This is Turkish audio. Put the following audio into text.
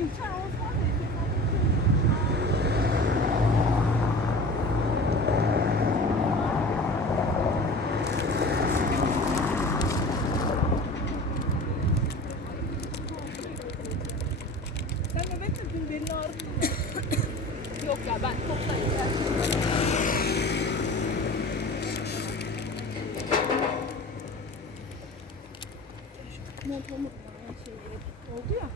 İlker olsaydı. Sen nöbet mi? Dün belini ağrıttın mı? Yok ya ben toplayayım. Montumu şey oldu ya.